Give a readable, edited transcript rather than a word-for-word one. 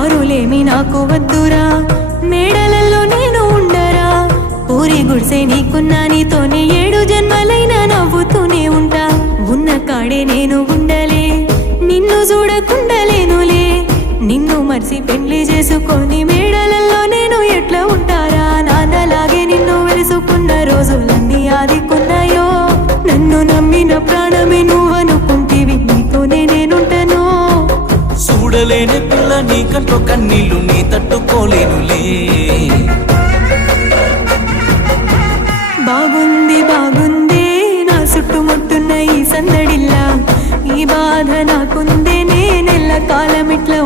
కారులేమి నాకు వద్దురా, మేడలల్లో నేను ఉండరా, ఊరి గుడిసే నీకున్నా, నీతోనే 7 జన్మలైనా నవ్వుతూనే ఉంటా. ఉన్న కాడే నేను ఉండలే, నిన్ను చూడకుండలేనులే, నిన్ను మర్చి పెళ్లి చేసుకొని మేడలల్లో నేను ఎట్లా ఉంటారా. నాన్నలాగే నిన్ను వెలుసుకున్న రోజులన్నీ ఆదికున్నాయో, నన్ను నమ్మిన ప్రాణమే నువ్వనుకుంటివి, నీతోనే నేనుంటాను. చూడలేని పిల్ల నీ కంట్లో కన్నీళ్ళు నీ తట్టుకోలేనులే. బాగుంది బాగుందే నా చుట్టుముట్టున్న ఈ సందడిల్లా, ఈ బాధ నాకుందే, నేనెల్ల కాలం ఇట్లా